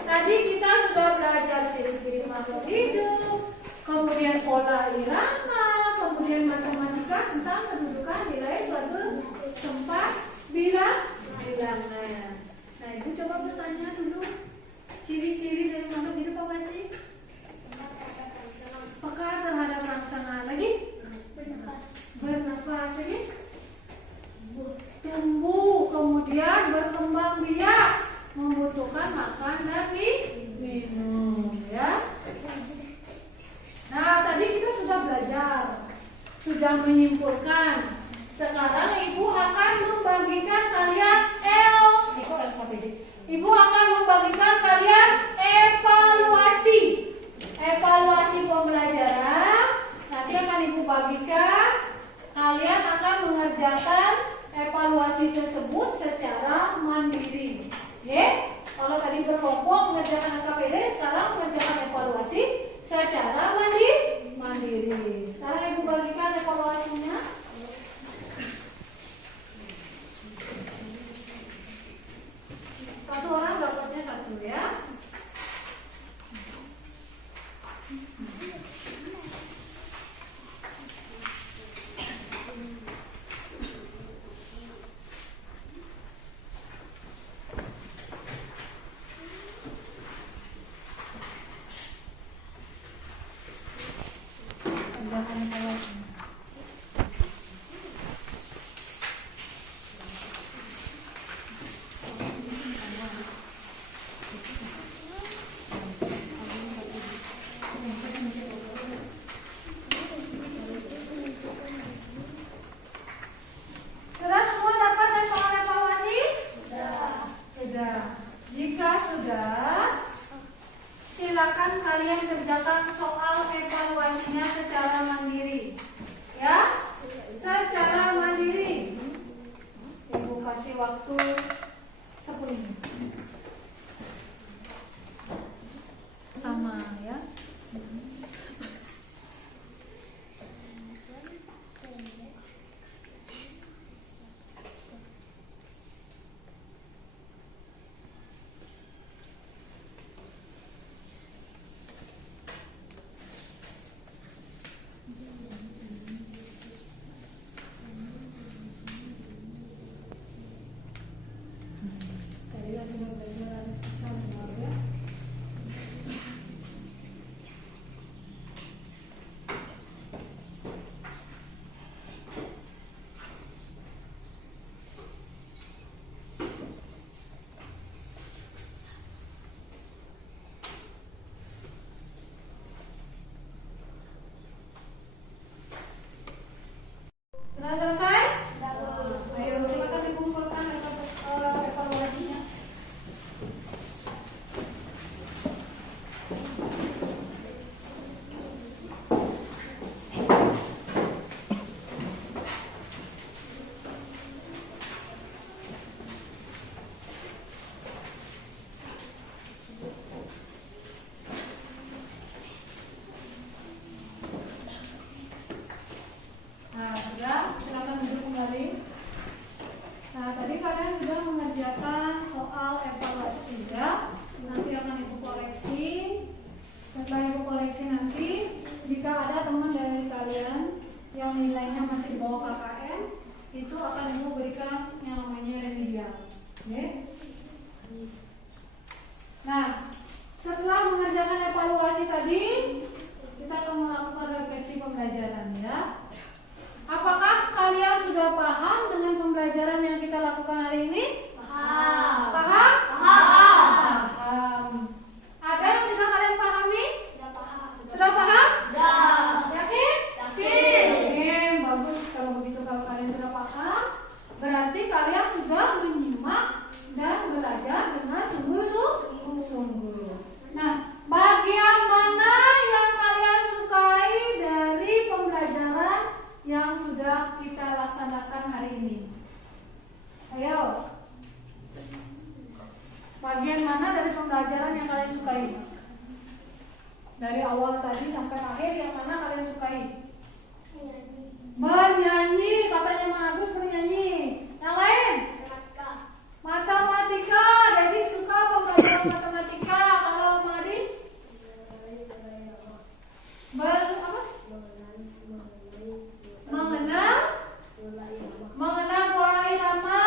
Tadi kita sudah belajar ciri-ciri makhluk hidup. Kemudian pola irama, kemudian matematika tentang kedudukan nilai suatu tempat bilangan. Nah, Ibu coba bertanya dulu, ciri-ciri dari makhluk hidup apa sih? Peka terhadap rangsangan. Lagi? Bernapas. Lagi? Tumbuh, kemudian berkembang biak, membutuhkan makan dan minum, ya. Nah, tadi kita sudah belajar, sudah menyimpulkan. Sekarang Ibu akan membagikan kalian Ibu akan membagikan kalian evaluasi pembelajaran. Nanti akan Ibu bagikan. Kalian akan mengerjakan evaluasi tersebut secara mandiri. Oke? Kalau tadi berkelompok mengerjakan KPD, sekarang mengerjakan evaluasi secara mandiri. Sekarang Ibu bagikan evaluasinya. Satu orang dapatnya 1 ya. Sudah semua dapat dan soal evaluasi? Sudah. Jika sudah, silakan kalian kerjakan soal evaluasinya secara mandiri. Ya? Secara mandiri. Ibu kasih waktu 10 menit. Sama ya. Tadi kan sudah belajar sama ya. Sudah selesai? Ayo silakan dikumpulkan evaluasinya. Nah, sudah, silakan duduk kembali. Nah, tadi kalian sudah mengerjakan soal evaluasi ya. Nanti akan Ibu koreksi. Setelah Ibu koreksi nanti, jika ada teman dari kalian yang nilainya masih di bawah KKM, itu akan Ibu berikan yang namanya remedial. Oke? Nah, setelah mengerjakan evaluasi tadi, kita akan melakukan refleksi pembelajaran ya. Apakah kalian sudah paham dengan pembelajaran yang kita lakukan hari ini? Paham. Paham? Paham. Ada yang bisa kalian pahami? Sudah paham. Sudah paham? Sudah. Yakin? Yakin. Oke, bagus kalau begitu. Kalau kalian sudah paham, berarti kalian sudah menyimak dan belajar dengan sungguh-sungguh. Nah, bagian mana yang kalian sukai dari pembelajaran yang sudah kita laksanakan hari ini? Ayo. Bagian mana dari pembelajaran yang kalian sukai? Dari awal tadi sampai akhir yang mana kalian sukai? Bernyanyi, katanya Mak Agus bernyanyi. Yang lain? Matematika. Jadi suka pembelajaran matematika. Kalau Madi? Mengenal pola irama.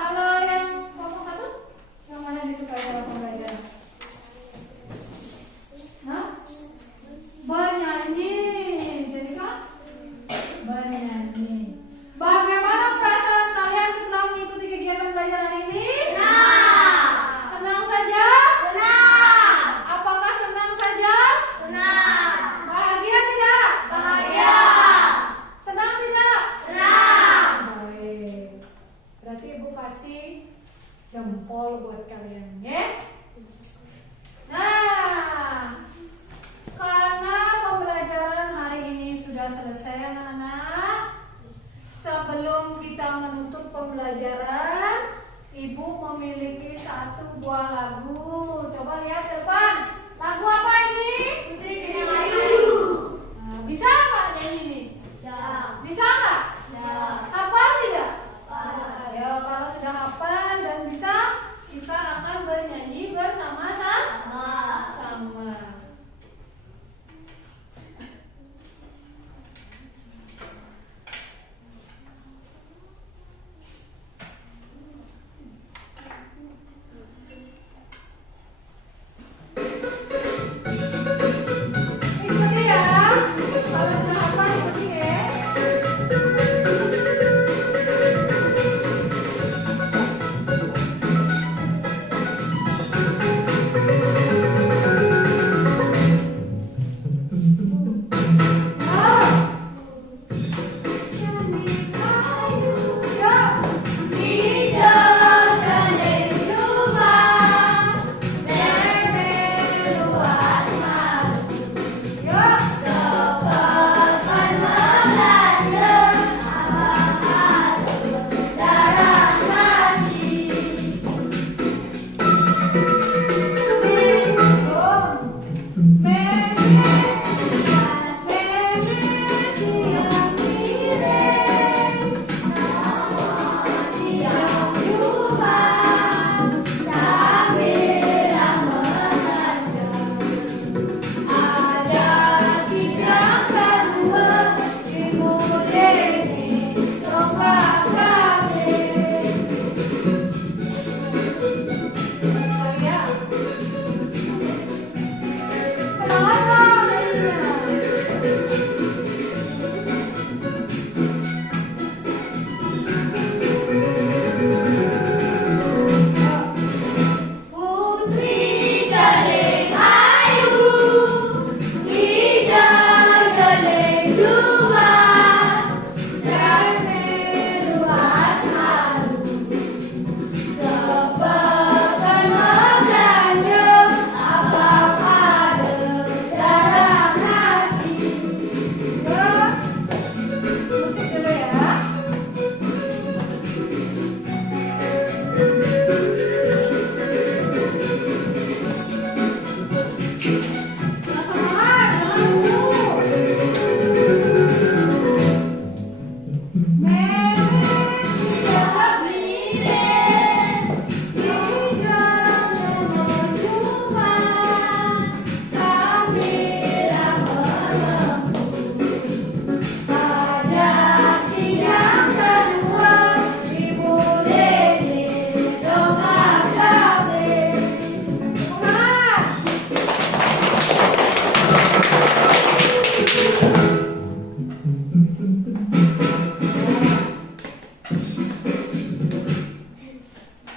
Kalau yang kelompok 1, yang mana disukai dalam pembelajaran? Nah, bernyanyi. Jadi kan? Bernyanyi. Bagaimana perasaan kalian setelah mengikuti kegiatan belajar hari ini? Senang saja? Senang. Apakah senang saja? Senang. Bahagia tidak? Bahagia. Senang tidak? Senang. Baik. Berarti Ibu kasih jempol buat kalian, ya? Nah, karena pembelajaran hari ini sudah selesai, anak-anak. Sebelum kita menutup pembelajaran, Ibu memiliki 1 buah lagu Coba lihat ke depan. Lagu apa ini? Putri Cinemayu. Nah, bisa nggak nyanyi ini? Bisa. Bisa nggak? Bisa. Hafal tidak? Hafal. Ayo, kalau sudah hafal dan bisa, kita akan bernyanyi bersama-sama. Ikuti ya. Kalau sudah hafal, ikuti ya.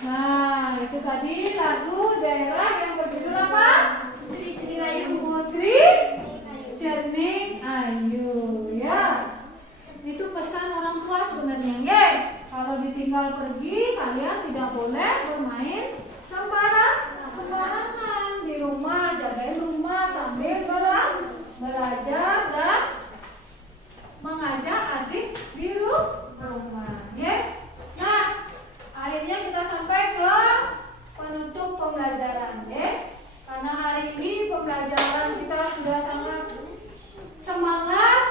Nah, itu tadi lagu daerah yang berjudul apa? Putri Cinemayu. Putri Cernik Ayu, ya. Itu pesan orang tua sebenarnya, ya. Kalau ditinggal pergi, kalian tidak boleh bermain sembarangan di rumah. Jagain rumah sambil belajar dan mengajak adik di rumah, ya. Nah, akhirnya kita sampai ke penutup pembelajaran, ya. Karena hari ini pembelajaran kita sudah sangat semangat,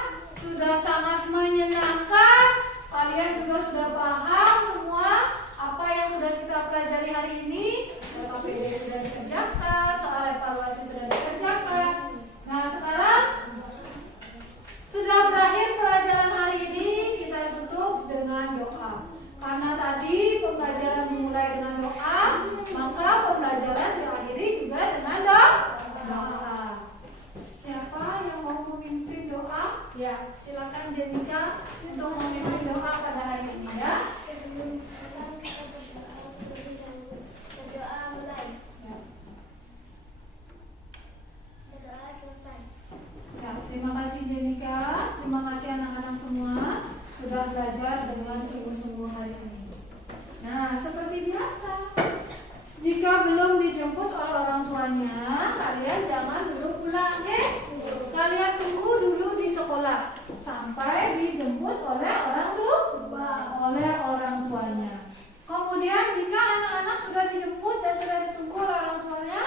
sudah sangat menyenangkan. Kalian juga sudah paham semua apa yang sudah kita pelajari hari ini. KPD sudah dikerjakan, soal evaluasi sudah dikerjakan. Nah, sekarang sudah berakhir pelajaran hari ini, kita tutup dengan doa. Karena tadi pembelajaran dimulai dengan doa, maka pembelajaran diakhiri juga dengan doa. Siapa yang mau memimpin doa? Ya, silakan Jenika untuk memimpin doa pada hari ini, ya. Berdoa mulai. Ya. Berdoa selesai. Ya, terima kasih Jenika, terima kasih anak-anak semua sudah belajar dengan sungguh-sungguh hari ini. Nah, seperti biasa, jika belum dijemput oleh orang tuanya, kalian jangan dulu pulang, ya. Kalian tunggu dulu di sekolah sampai dijemput oleh orang tuanya. Kemudian jika anak-anak sudah dijemput dan sudah ditunggu oleh orang tuanya,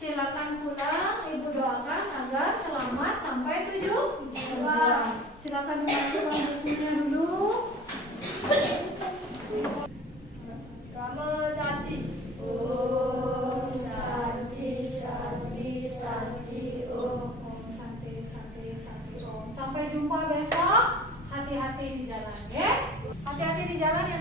Silakan pulang, Ibu doakan agar selamat sampai tujuan. Silakan dimasukkan bukunya dulu. Rama Santi. Om Santi Santi Santi Om. Om Santi Santi Santi Om. Sampai jumpa besok. Hati-hati di jalan, ya. Hati-hati di jalan ya.